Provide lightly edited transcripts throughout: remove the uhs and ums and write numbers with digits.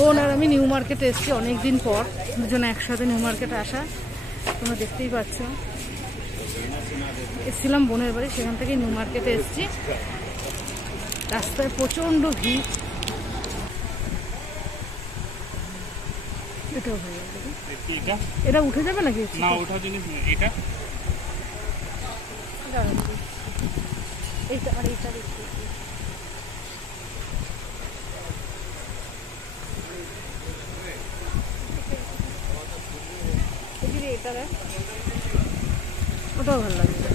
বোন আর আমি নিউ মার্কেটে এসেছি অনেকদিন পর, দুজনে একসাথে নিউ মার্কেটে আসা, তোমরা দেখতেই পাচ্ছ। এসেছিলাম বোনের বাড়ি, সেখান থেকে নিউ মার্কেটে এসেছি। রাস্তায় প্রচণ্ড ভিড়। এটাও ভালো লাগবে, এটা উঠে যাবে নাকি? না, ওঠার জন্য এটা এইটা আর এইটা দেখতে এটা, ওটাও ভালো লাগবে।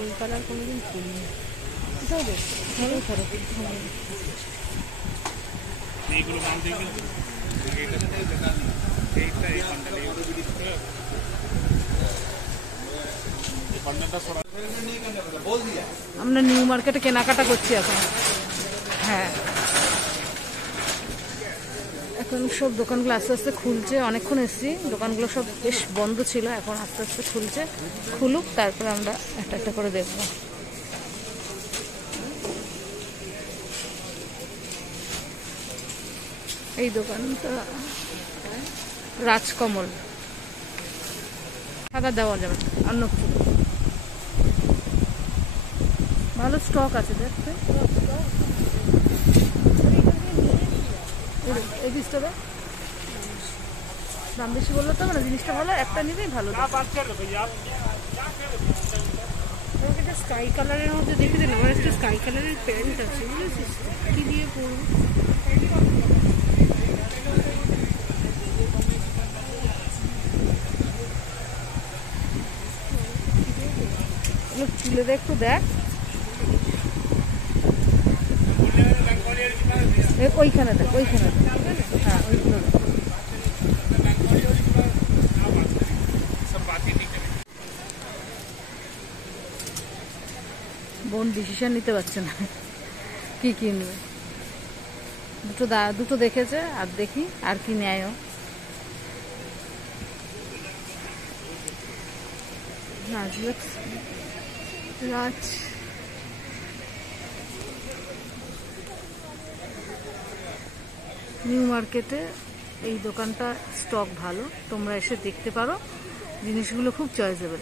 এই কালার কোনোদিন কিনি, এটাও দেখতে ভালো, খারাপ এইগুলো নাম দেখবেন। আমরা নিউ মার্কেটে কেনাকাটা করছি এখন। হ্যাঁ, এখন সব দোকানগুলো আস্তে আস্তে খুলছে। অনেকক্ষণ এসেছি, দোকানগুলো সব বেশ বন্ধ ছিল, এখন আস্তে আস্তে খুলছে। খুলুক, তারপরে আমরা একটা একটা করে দেখব। এই দোকানটা রাজকমল, টাকা দেওয়া যাবে অন্য কিছু। ভালো স্টক আছে দেখতে। এই জিনিসটা দাম বেশি বললো তো, মানে জিনিসটা ভালো, একটা নিলেই ভালো। স্কাই কালারের মধ্যে দেখে দিলাম, আমার একটা স্কাই কালারের প্যান্ট আছে, বুঝেছিস? কি দিয়ে পরবো? তুলে দেখ, একটু দেখ ওইখানে দেখ, ওইখানে দেখ। হ্যাঁ, ওইগুলো দেখ। বোন ডিসিশন নিতে পারছে না কি কিনবে। দুটো দেখেছে, আর দেখি আর কি নেয়। রাজ নিউ মার্কেটে এই দোকানটা স্টক ভালো, তোমরা এসে দেখতে পারো, জিনিসগুলো খুব চয়েসেবল।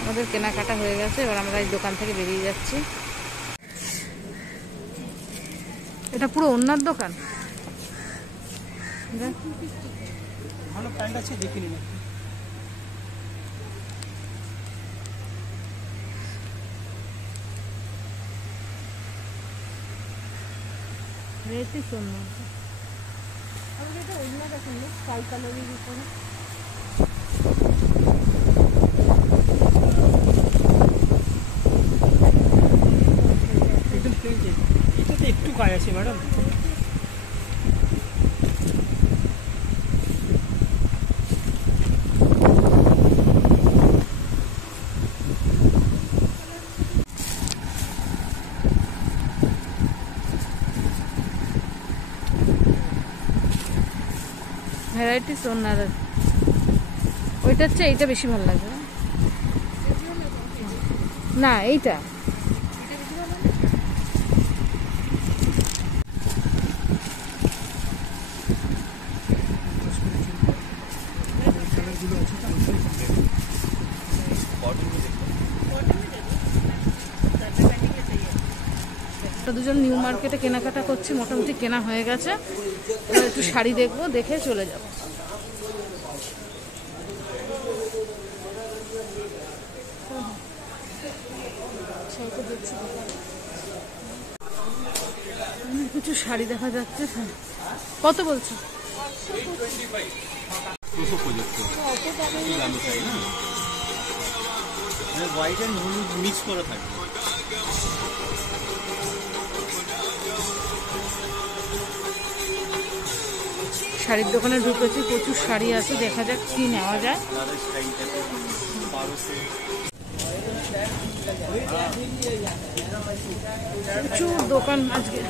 আমাদের কেনাকাটা হয়ে গেছে, এবার আমরা এই দোকান থেকে বেরিয়ে যাচ্ছি। এটা পুরো ওনার দোকান। ভালো প্যান্ট আছে, দেখে নিন। রেটই সুন্দর। আমাদের এটা ওনার দেখুন, স্কাই কালারের উপরে। এটাতে একটু কাজ আছে ম্যাডাম। ভ্যারাইটিস ওনার, ওইটা হচ্ছে, এইটা বেশি ভালো লাগে না, এইটা দুজন নিউ মার্কেটে কেনাকাটা করছি, মোটামুটি কেনা হয়ে গেছে। এবার একটু শাড়ি দেখবো, দেখে চলে যাব। কিছু শাড়ি দেখা যাচ্ছে। কত বলছো? হোয়াইট এন্ড হলুদ মিক্স করা থাকে। শাড়ির দোকানে ঢুকেছি, প্রচুর শাড়ি আছে, দেখা যাক কি নেওয়া যায়। প্রচুর দোকান আজকে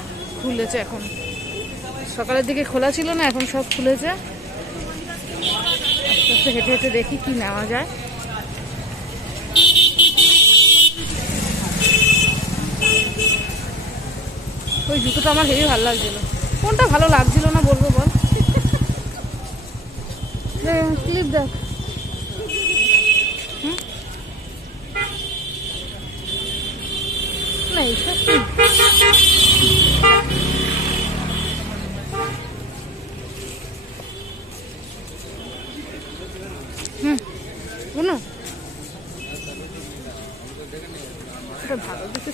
খুলেছে এখন। সকালের দিকে খোলা ছিল না, এখন সব খুলেছে। আস্তে আস্তে হেঁটে হেঁটে দেখি কি নেওয়া যায়। ওই জুতোটা আমার হেবি ভালো লাগছিল। কোনটা ভালো লাগছিল না বলবো বল? ক্লিপ দেখ। না এইসব ভালো দিকে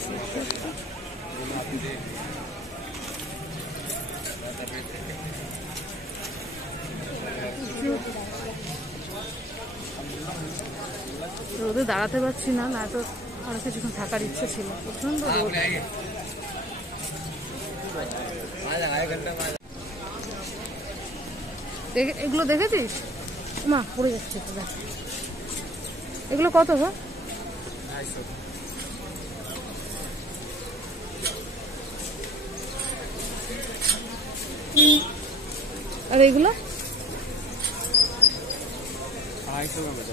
রোদে দাঁড়াতে পারছি না, না তো অনেক কিছুক্ষণ থাকার ইচ্ছে ছিল। প্রচন্ড রোদ। এগুলো দেখেছিস? মা পড়ে যাচ্ছে। এগুলো কত গো? আর এগুলো 250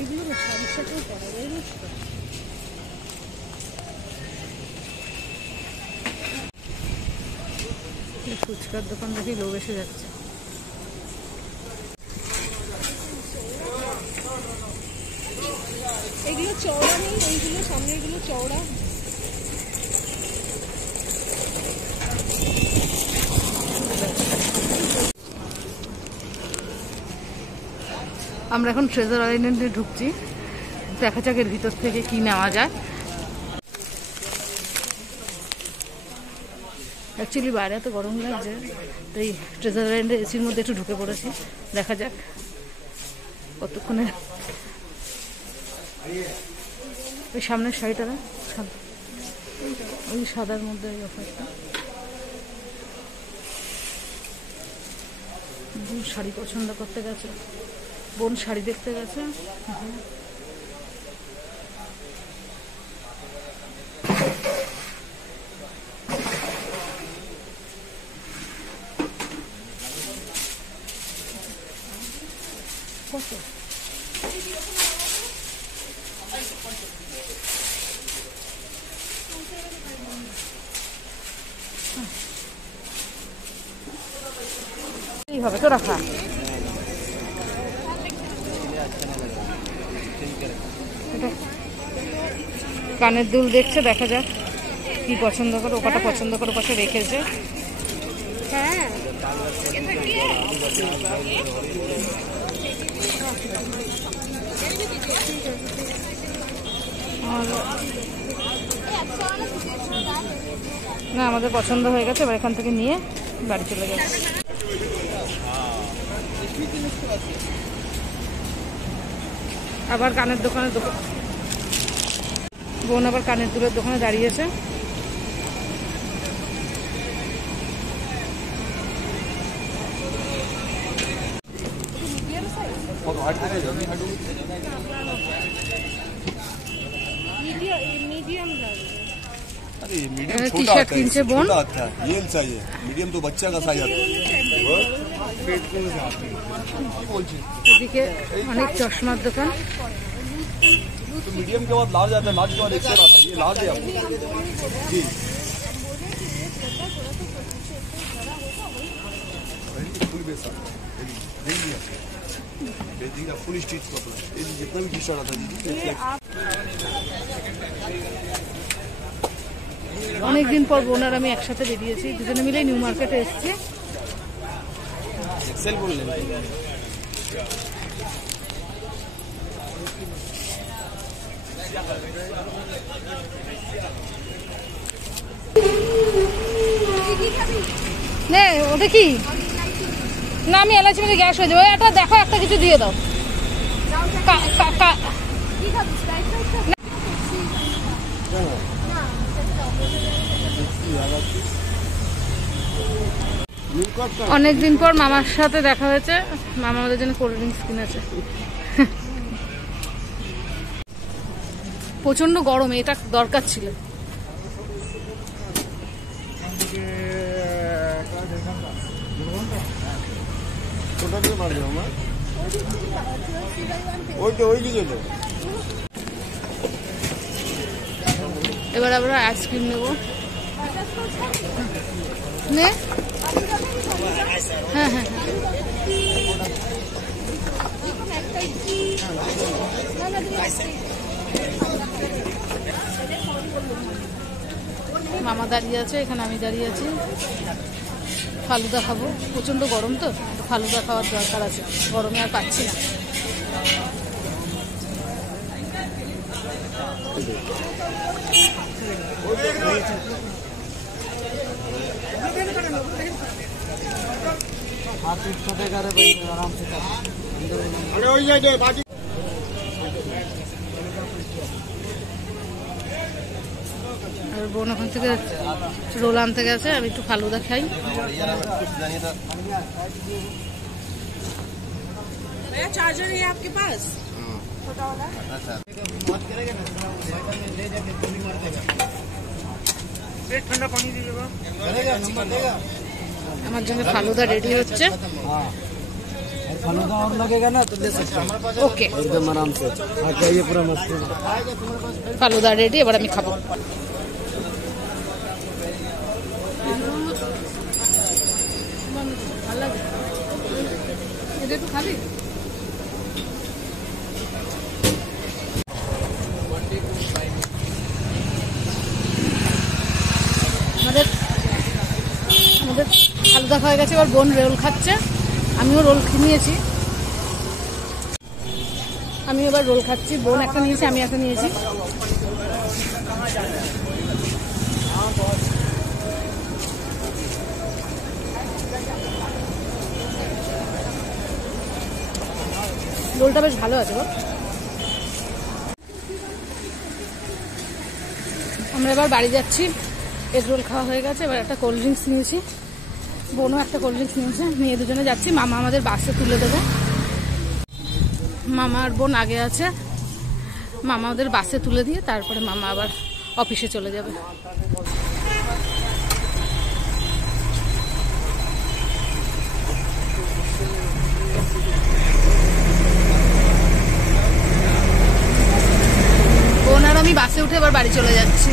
এগুলো শাড়ির সাথেও পরা যায় না। ফুচকার দোকান দেখেই লোক এসে যাচ্ছে। এগুলো চওড়া নেই, এইগুলো সামনে এগুলো চওড়া। আমরা এখন ট্রেজার আইল্যান্ডে ঢুকছি, দেখা যাক এর ভিতর থেকে কি নেওয়া যায়। অ্যাকচুয়ালি বাইরে এত গরম লাগছে, তাই ট্রেজার আইল্যান্ডে এসির মধ্যে একটু ঢুকে পড়েছি। দেখা যাক কতক্ষণে। ওই সামনের শাড়িটা না, ওই সাদার মধ্যে ওই অফারটা। শাড়ি পছন্দ করতে গেছে, বোন শাড়ি দেখতে গেছে। কত? এই হবে তো রাখা। কানের দুল দেখছে, দেখা যাক কি পছন্দ করে। ওটা পছন্দ করে পাশে রেখেছে। হ্যাঁ না আমাদের পছন্দ হয়ে গেছে, এবার এখান থেকে নিয়ে বাড়ি চলে যাচ্ছে। আবার কানের দোকানে বোন আবার কানের দুলের দোকানে দাঁড়িয়েছে। মিডিয়াম अरे ये मीडियम टी छोटा शर्ट आता है, किनसे इससे बोन? छोटा आता है, ये चाहिए मीडियम तो बच्चा का साइज आता है। এদিকে অনেক চশমার দোকান। तो मीडियम के बाद लार्ज आता है, लार्ज के बाद एक्सेल आता है, ये लार्ज है आपको जी। फुल बेस देखिएगा, फुल स्टिच कपड़ा, ये जितना भी टी शर्ट आता है दीदी। অনেকদিন পর বোন আর আমি একসাথে বেরিয়েছি, দুজনে মিলে নিউ মার্কেটে এসেছি। एक्सेल बोल लें। নে ওটা কি? না আমি এলাচি মেরে গ্যাস হয়ে যাবে। এটা দেখো, একটা কিছু দিয়ে দাও। অনেকদিন পর মামার সাথে দেখা হয়েছে, মামা আমাদের জন্য কোল্ড ড্রিঙ্কস কিনেছে। প্রচন্ড গরম, এটা দরকার ছিল। এবার আমরা আইসক্রিম নেবো। নে হ্যাঁ হ্যাঁ মামা দাঁড়িয়ে আছে, এখানে আমি দাঁড়িয়ে আছি। ফালুদা খাবো, প্রচন্ড গরম তো, ফালুদা খাওয়ার দরকার আছে, গরমে আর পাচ্ছি না। আর বোন ওখান থেকে রোল আনতে গেছে, আমি একটু ফালুদা খাই। चार्जर है आपके पास? ठंडा पानी दीजिएगा। আমার জন্য ফালুদা রেডি হচ্ছে। फालूदा और लगेगा ना तो ले सकते हैं ওকে, एकदम आराम से। आ जाइए पूरा मस्त। ফালুদা রেডি, এবার আমি খাবো। ভালো লাগে, এটা একটু খাবি? আমাদের ফালুদা খাওয়া গেছে, এবার বোন রোল খাচ্ছে, আমিও রোল নিয়েছি। আমি এবার রোল খাচ্ছি, বোন একটা নিয়েছি, আমি একটা নিয়েছি। রোলটা বেশ ভালো আছে গো। আমরা এবার বাড়ি যাচ্ছি, এগ রোল খাওয়া হয়ে গেছে, এবার একটা কোল্ড ড্রিঙ্কস নিয়েছি, বোনও একটা কোল্ড ড্রিঙ্কস নিয়েছে, নিয়ে দুজনে যাচ্ছি। মামা আমাদের বাসে তুলে দেবে, মামা আর বোন আগে আছে, মামা ওদের বাসে তুলে দিয়ে তারপরে মামা আবার অফিসে চলে যাবে। বোন আর আমি বাসে উঠে এবার বাড়ি চলে যাচ্ছি।